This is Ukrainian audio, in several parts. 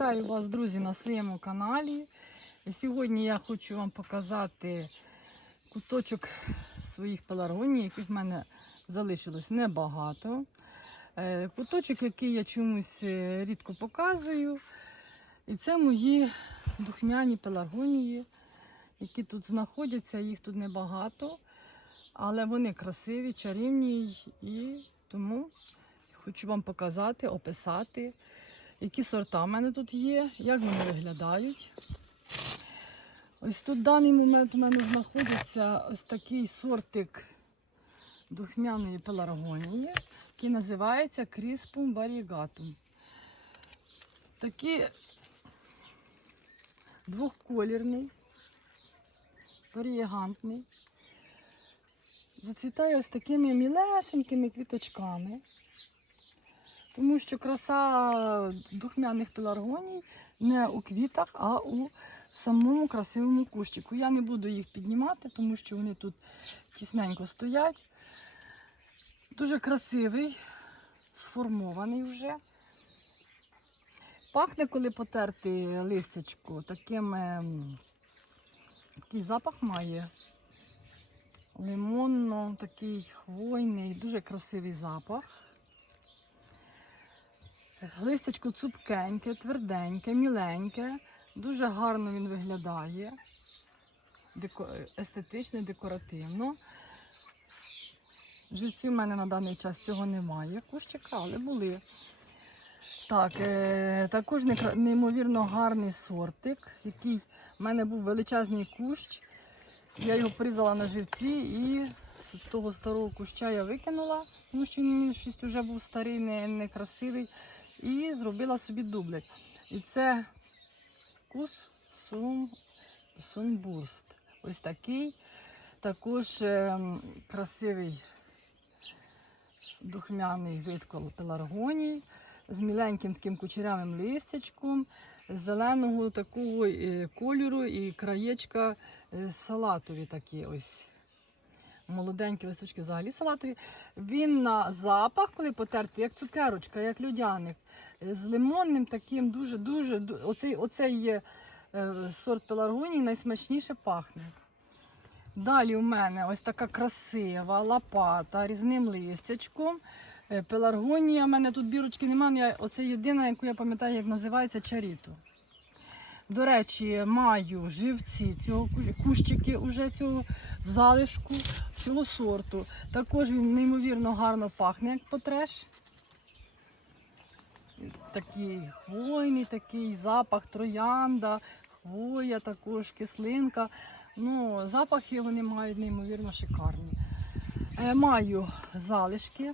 Вітаю вас, друзі, на своєму каналі. Сьогодні я хочу вам показати куточок своїх пеларгоній, яких в мене залишилось небагато. Е, Куточок, який я чомусь е, рідко показую. І це мої духмяні пеларгонії, які тут знаходяться, їх тут небагато, але вони красиві, чарівні і тому хочу вам показати, описати які сорта в мене тут є, як вони виглядають. Ось тут в даний момент у мене знаходиться ось такий сортик духмяної пеларгонії, який називається Crispum variegatum. Такий двохколірний, варієгантний. Зацвітає ось такими мілесенькими квіточками. Тому що краса духмяних пеларгоній не у квітах, а у самому красивому кущику. Я не буду їх піднімати, тому що вони тут тісненько стоять. Дуже красивий, сформований вже. Пахне, коли потерти листячку, таким ем, такий запах має. Лимонно, такий хвойний, дуже красивий запах. Листячко цупкеньке, тверденьке, міленьке. Дуже гарно він виглядає. Деко... Естетично, декоративно. Живців в мене на даний час цього немає. Кущика, але були. Так, е... також неймовірно гарний сортик, який в мене був величезний кущ. Я його порізала на живці і з того старого куща я викинула, тому що він щось вже був старий, не- некрасивий і зробила собі дублик. І це кус сум, сунбурст. Ось такий. Також ем, красивий духмяний вид коло пеларгоній з міленьким таким кучерявим листячком, зеленого такого е, кольору і краєчка е, салатові такі ось. Молоденькі листочки взагалі салатові. Він на запах, коли потертий, як цукерочка, як людяник. Е, З лимонним таким дуже-дуже. Оцей, оцей е, сорт пеларгонії найсмачніше пахне. Далі у мене ось така красива лопата різним листячком. Е, Пеларгонія. У мене тут бірочки немає. Оце єдина, яку я пам'ятаю, як називається чаріту. До речі, маю живці цього кущики уже цього в залишку цього сорту. Також він неймовірно гарно пахне, як потреш. Такий хвойний такий запах, троянда, хвоя, також кислинка. Ну, запахи вони мають неймовірно шикарні. Е, Маю залишки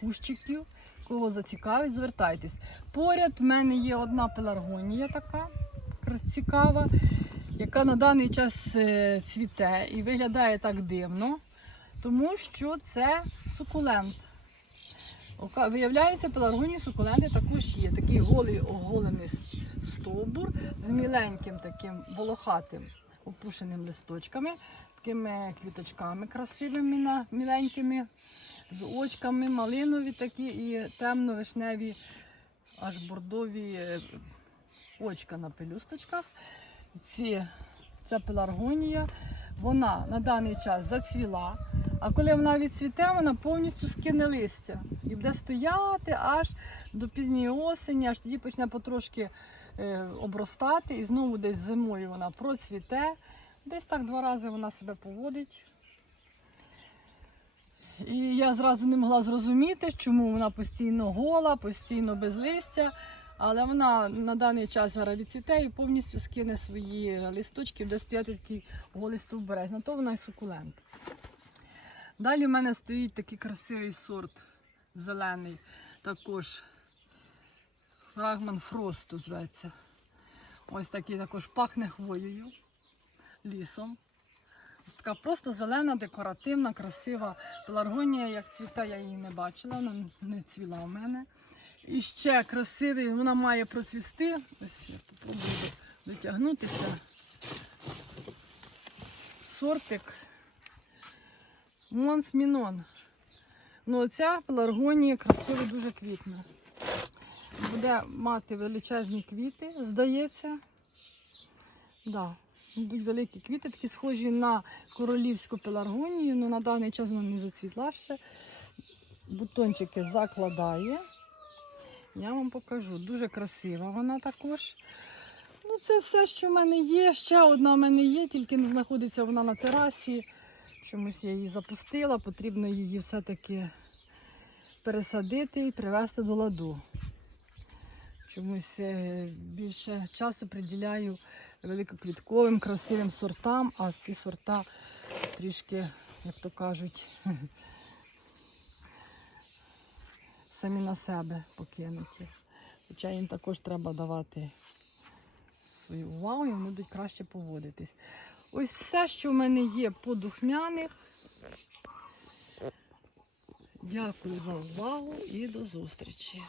кущиків. Кого зацікавить, звертайтесь. Поряд в мене є одна пеларгонія така цікава, яка на даний час е, цвіте і виглядає так дивно, тому що це сукулент. Виявляється, пеларгонії сукуленти також є. Такий голий оголений стовбур з міленьким таким волохатим опушеним листочками, такими квіточками красивими, міленькими, з очками, малинові такі і темно-вишневі, аж бордові е, очка на пелюсточках. Ці, ця пеларгонія, вона на даний час зацвіла. А коли вона відцвіте, вона повністю скине листя і буде стояти аж до пізньої осені, аж тоді почне потрошки е, обростати, і знову десь зимою вона процвіте. Десь так два рази вона себе поводить. І я зразу не могла зрозуміти, чому вона постійно гола, постійно без листя. Але вона на даний час зараз відцвіте і повністю скине свої листочки, буде стояти такий голий стовбурець. На то вона і сукулент. Далі в мене стоїть такий красивий сорт зелений, також фрагмент фросту зветься. Ось такий також пахне хвоєю, лісом. Така просто зелена, декоративна, красива пеларгонія. Як цвіта, я її не бачила, вона не цвіла в мене. І ще красивий, вона має процвісти. Ось я спробую дотягнутися. Сортик Монс Мінон. Ну, оця пеларгонія красиво дуже квітне. буде мати величезні квіти, здається. Да. Будуть великі квіти, такі схожі на королівську пеларгонію, але на даний час вона не зацвітла ще. Бутончики закладає. Я вам покажу. Дуже красива вона також. Ну, це все, що в мене є. Ще одна в мене є, тільки не знаходиться вона на терасі. Чомусь я її запустила, потрібно її все-таки пересадити і привести до ладу. Чомусь е, більше часу приділяю великоквітковим, красивим сортам, а ці сорта трішки, як то кажуть, самі на себе покинуті. Хоча їм також треба давати свою увагу і вони будуть краще поводитись. Ось все, що в мене є по духмяних. Дякую за увагу і до зустрічі.